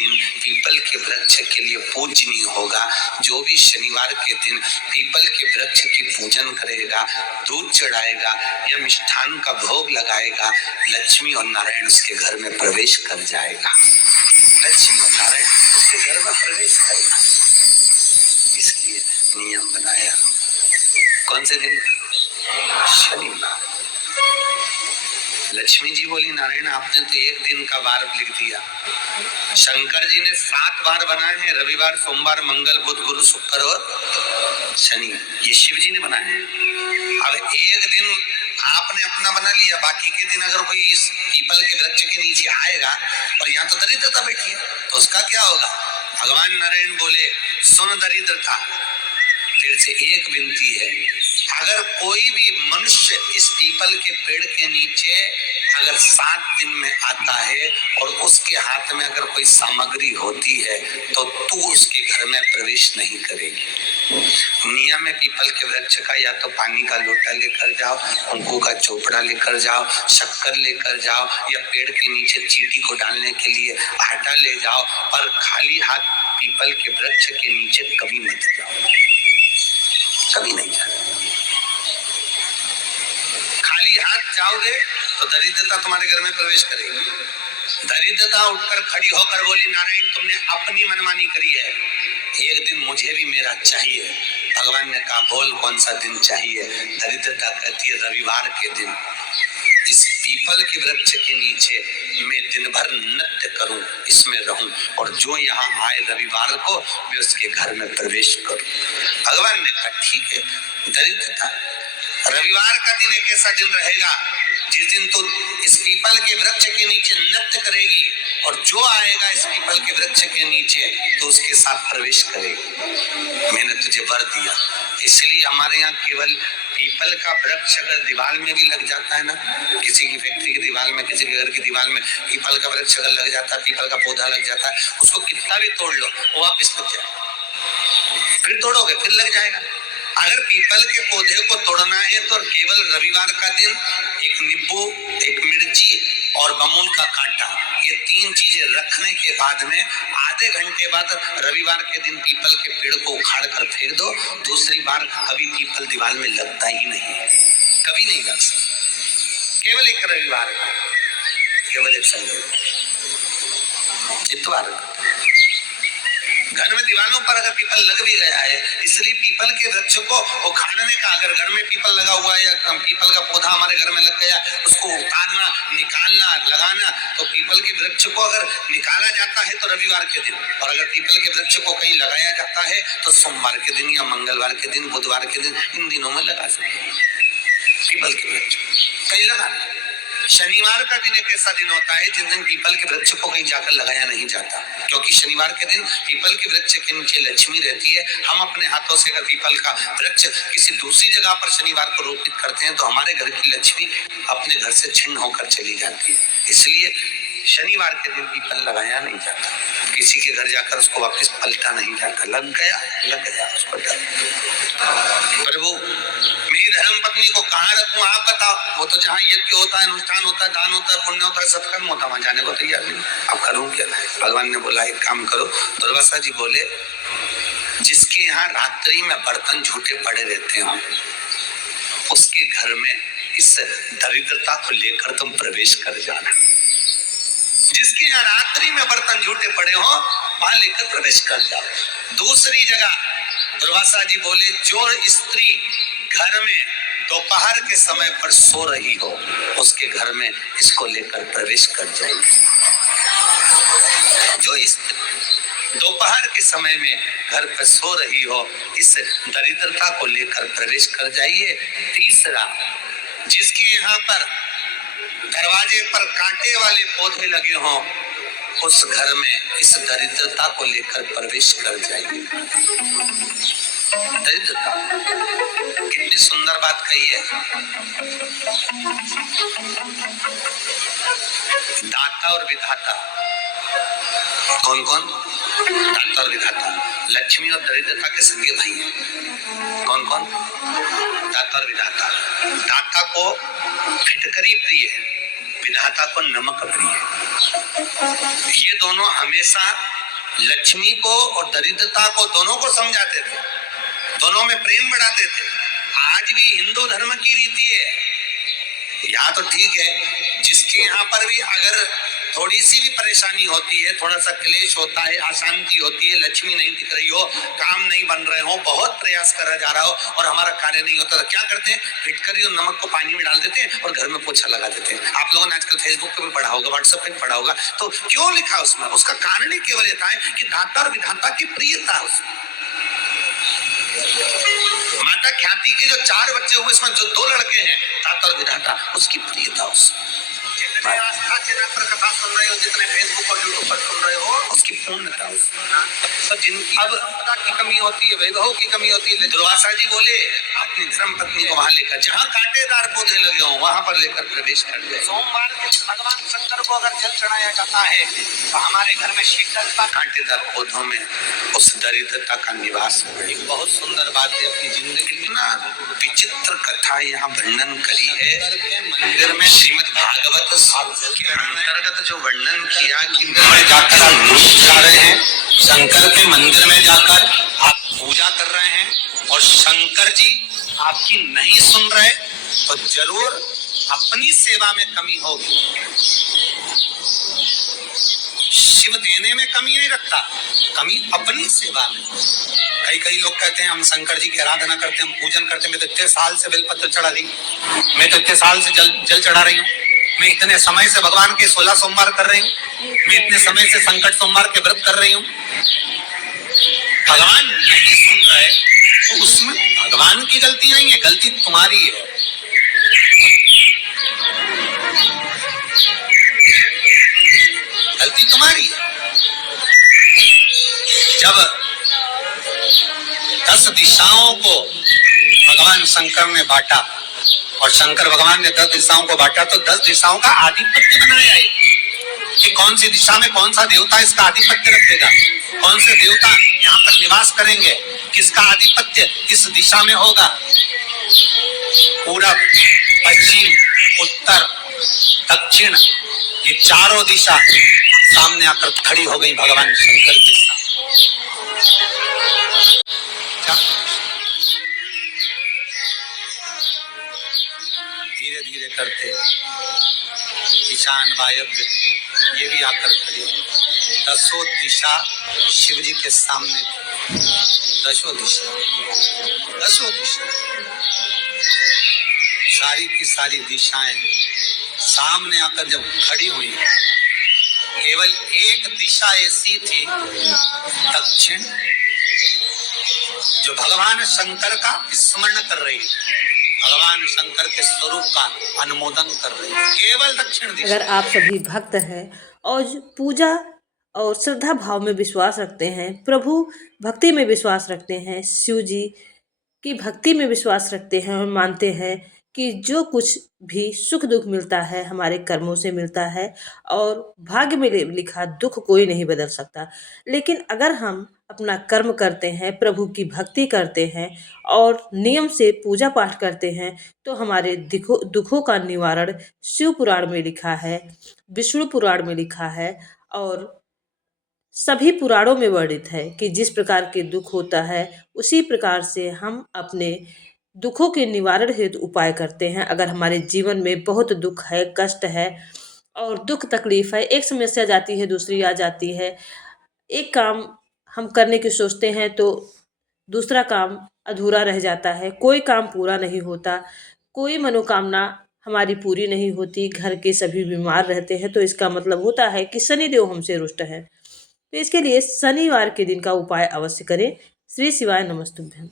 दिन पीपल के वृक्ष के लिए पूजनीय होगा। जो भी शनिवार के दिन पीपल के वृक्ष की पूजन करेगा, दूध चढ़ाएगा या मिष्ठान का भोग लगाएगा, लक्ष्मी और नारायण उसके घर में प्रवेश कर जाएगा। लक्ष्मी और नारायण उसके घर में प्रवेश करेगा। इसलिए नियम बनाया। कौन से दिन? शनिवार। लक्ष्मी जी बोली, नारायण आपने तो एक दिन का वार लिख दिया। शंकर जी ने 7 वार बनाए हैं, रविवार, सोमवार, मंगल, बुध, गुरु, शुक्र और शनि। ये शिव जी ने बनाए हैं। अब एक दिन आपने अपना बना लिया, बाकी के दिन अगर कोई इस पीपल के वृक्ष के नीचे आएगा और यहाँ तो दरिद्रता बैठी है, तो उसका क्या होगा? भगवान नारायण बोले, सुन दरिद्रता, तेरे से एक विनती है, अगर कोई भी मनुष्य इस पीपल के पेड़ के नीचे अगर 7 दिन में आता है और उसके हाथ में अगर कोई सामग्री होती है तो तू उसके घर में प्रवेश नहीं करेगी। नियम है पीपल के वृक्ष का, या तो पानी का लोटा लेकर जाओ, कुंकू का चोपड़ा लेकर जाओ, शक्कर लेकर जाओ, या पेड़ के नीचे चींटी को डालने के लिए आटा ले जाओ, पर खाली हाथ पीपल के वृक्ष के नीचे कभी मत जाओ, कभी नहीं जाओ। खाली हाथ जाओगे तो दरिद्रता तुम्हारे घर में प्रवेश करेगी। दरिद्रता उठकर खड़ी होकर बोली, नारायण तुमने अपनी मनमानी करी है, एक दिन मुझे भी मेरा चाहिए। भगवान ने कहा, बोल कौन सा दिन चाहिए? दरिद्रता कहती है, रविवार के दिन इस पीपल के वृक्ष के नीचे मैं दिन भर नृत्य करूं, इसमें रहूं, और जो यहाँ आए रविवार को मैं उसके घर में प्रवेश करूं। भगवान ने कहा, ठीक है। दरिद्रता, रविवार का दिन एक ऐसा दिन रहेगा जिस दिन तो इस पीपल के वृक्ष के नीचे नृत्य करेगी, और जो आएगा इस पीपल के वृक्ष के नीचे तो उसके साथ प्रवेश करेगी। मैंने तुझे वर दिया। इसलिए हमारे यहाँ केवल पीपल का वृक्ष अगर दीवार में भी लग जाता है ना, किसी की फैक्ट्री की दीवार में, किसी के घर की दीवार में पीपल का वृक्ष अगर लग जाता है, पीपल का पौधा लग जाता है, उसको कितना भी तोड़ लो वो वापिस लग जाएगा। फिर तोड़ोगे फिर लग जाएगा। अगर पीपल के पौधे को तोड़ना है तो केवल रविवार का दिन एक नींबू, एक मिर्ची और बमूल का कांटा, ये 3 चीजें रखने के बाद में आधे घंटे बाद रविवार के दिन पीपल के पेड़ को उखाड़ कर फेंक दो। दूसरी बार कभी पीपल दीवार में लगता ही नहीं है, कभी नहीं लग सकता। केवल एक रविवार का, केवल एक संडे, इतवार। घर में दीवारों पर अगर पीपल लग भी गया है, इसलिए पीपल के वृक्ष को उखाड़ने का, अगर घर में पीपल लगा हुआ है या पीपल का पौधा हमारे घर में लग गया, उसको उतारना, निकालना, लगाना, तो पीपल के वृक्ष को अगर निकाला जाता है तो रविवार के दिन, और अगर पीपल के वृक्ष को कहीं लगाया जाता है तो सोमवार के दिन या मंगलवार के दिन, बुधवार के दिन, इन दिनों में लगा सकते हैं पीपल के वृक्ष कहीं लगाना। शनिवार का दिन एक ऐसा दिन होता है जिस दिन पीपल के वृक्ष को कहीं जाकर लगाया नहीं जाता, क्योंकि शनिवार के दिन पीपल के वृक्ष के नीचे लक्ष्मी रहती है। हम अपने हाथों से अगर पीपल का वृक्ष किसी दूसरी जगह पर शनिवार को रोपित करते हैं तो हमारे घर की लक्ष्मी अपने घर से छिन्न होकर चली जाती है। इसलिए शनिवार के दिन पीपल लगाया नहीं जाता, किसी के घर जाकर उसको वापस पलटा नहीं जाता। लग गया उसको डर। प्रभु मेरी धर्म पत्नी को कहाँ रखूं आप बताओ? वो तो जहाँ यज्ञ होता है, अनुष्ठान होता है, दान होता है, पुण्य होता है, सत्कर्म होता है, वहां जाने को तैयार नहीं। अब करूं क्या? भगवान ने बोला एक काम करो। दुर्वासा जी बोले, जिसके यहाँ रात्रि में बर्तन झूठे पड़े रहते हो उसके घर में इस दरिद्रता को लेकर तुम प्रवेश कर जाना। जिसके यहाँ रात्रि में बर्तन झूठे पड़े हो वहां लेकर प्रवेश कर जाओ। दूसरी जगह दुर्वासा जी बोले, जो स्त्री घर में दोपहर के समय पर सो रही हो उसके घर में इसको लेकर प्रवेश कर जाएगी। जो स्त्री दोपहर के समय में घर पर सो रही हो इस दरिद्रता को लेकर प्रवेश कर जाइए। तीसरा, जिसके यहाँ पर दरवाजे पर कांटे वाले पौधे लगे हों उस घर में इस दरिद्रता को लेकर प्रवेश कर जाइए। दरिद्रता, कितनी सुंदर बात कही है। दाता और विधाता, कौन कौन? दाता और विधाता। लक्ष्मी और दरिद्रता के सगे भाई हैं। कौन कौन? दाता और विधाता। दाता को फिटकरी प्रिय है, विधाता को नमक प्रिय। ये दोनों हमेशा लक्ष्मी को और दरिद्रता को दोनों को समझाते थे, दोनों में प्रेम बढ़ाते थे। आज भी हिंदू धर्म की रीति है, यहाँ तो ठीक है, जिसके यहाँ पर भी अगर थोड़ी सी भी परेशानी होती है, थोड़ा सा क्लेश होता है, अशांति होती है, लक्ष्मी नहीं दिख रही हो, काम नहीं बन रहे हो, बहुत प्रयास करा जा रहा हो और हमारा कार्य नहीं होता, तो क्या करते हैं, फिटकरी और नमक को पानी में डाल देते हैं और घर में पोछा लगा देते हैं। आप लोगों ने आजकल फेसबुक पे भी पढ़ा होगा, व्हाट्सएप पे भी पढ़ा होगा। तो क्यों लिखा उसमें? उसका कारण ही केवल ये था कि दाता और विधाता की प्रियता उसमें। माता ख्याति के जो 4 बच्चे हुए, इसमें जो 2 लड़के हैं, दाता और विधाता, उसकी प्रियता उसमें। जितने आस्था चैनल पर कथा सुन रहे हो, जितने फेसबुक और यूट्यूब पर सुन रहे हो, उसकी पूर्णता उसमें। तो जिनकी अब संपदा की कमी होती है, वैभव की कमी होती है, दुर्वासा जी बोले अपनी धर्म पत्नी को वहां लेकर, जहाँ कांटेदार पौधे लगे हों वहां पर लेकर प्रवेश कर गए। सोमवार के भगवान शंकर को अगर जल चढ़ाया जाता है तो हमारे घर में शीतलता, कांटेदार पौधों में उस दरिद्रता का निवास है। एक बहुत सुंदर बात है अपनी जिंदगी में ना, विचित्र कथा यहाँ वर्णन करी है मंदिर में। श्रीमद् भागवत के अंतर्गत जो वर्णन किया कि में जाकर आप धूप जा रहे हैं, शंकर के मंदिर में जाकर आप पूजा कर रहे हैं और शंकर जी आपकी नहीं सुन रहे, तो जरूर अपनी सेवा में कमी होगी। शिव देने में कमी नहीं रखता, कमी अपनी सेवा में। कई लोग कहते हैं हम शंकर जी की आराधना करते हैं, हम पूजन करते हैं, मैं तो इतने साल से बेलपत्र चढ़ा रही हूँ, मैं तो इतने साल से जल चढ़ा रही हूँ, मैं इतने समय से भगवान के 16 सोमवार कर रही हूँ, मैं इतने समय से संकट सोमवार के व्रत कर रही हूँ। भगवान नहीं सुन रहे तो उसमें भगवान की गलती नहीं है, गलती तुम्हारी है। गलती तुम्हारी है। जब 10 दिशाओं को भगवान शंकर ने बांटा और शंकर भगवान ने 10 दिशाओं को बांटा, तो 10 दिशाओं का आधिपत्य बनाया है कि कौन सी दिशा में कौन सा देवता इसका आधिपत्य रखेगा, कौन से देवता यहाँ पर निवास करेंगे, किसका आधिपत्य इस दिशा में होगा। पूरब, पश्चिम, उत्तर, दक्षिण, ये चारों दिशा सामने आकर खड़ी हो गई भगवान शंकर के साथ। धीरे धीरे करते ईशान वायव्य ये भी आकर खड़ी, 10 दिशा शिव जी के सामने थी। 10 दिशा सारी की सारी दिशाएं सामने आकर जब खड़ी हुई, केवल एक दिशा ऐसी थी दक्षिण, जो भगवान शंकर का स्मरण कर रही, भगवान शंकर के स्वरूप का अनुमोदन कर रही, केवल दक्षिण दिशा। अगर आप सभी भक्त हैं और पूजा और श्रद्धा भाव में विश्वास रखते हैं, प्रभु भक्ति में विश्वास रखते हैं, शिव जी की भक्ति में विश्वास रखते हैं और मानते हैं कि जो कुछ भी सुख दुख मिलता है हमारे कर्मों से मिलता है और भाग्य में लिखा दुख कोई नहीं बदल सकता। लेकिन अगर हम अपना कर्म करते हैं, प्रभु की भक्ति करते हैं और नियम से पूजा पाठ करते हैं, तो हमारे दुखों का निवारण शिव पुराण में लिखा है, विष्णु पुराण में लिखा है और सभी पुराणों में वर्णित है कि जिस प्रकार के दुख होता है उसी प्रकार से हम अपने दुखों के निवारण हेतु उपाय करते हैं। अगर हमारे जीवन में बहुत दुख है, कष्ट है और दुख तकलीफ है, एक समस्या जाती है दूसरी आ जाती है, एक काम हम करने की सोचते हैं तो दूसरा काम अधूरा रह जाता है, कोई काम पूरा नहीं होता, कोई मनोकामना हमारी पूरी नहीं होती, घर के सभी बीमार रहते हैं, तो इसका मतलब होता है कि शनिदेव हमसे रुष्ट है। तो इसके लिए शनिवार के दिन का उपाय अवश्य करें। श्री शिवाय नमस्तुभ्यं।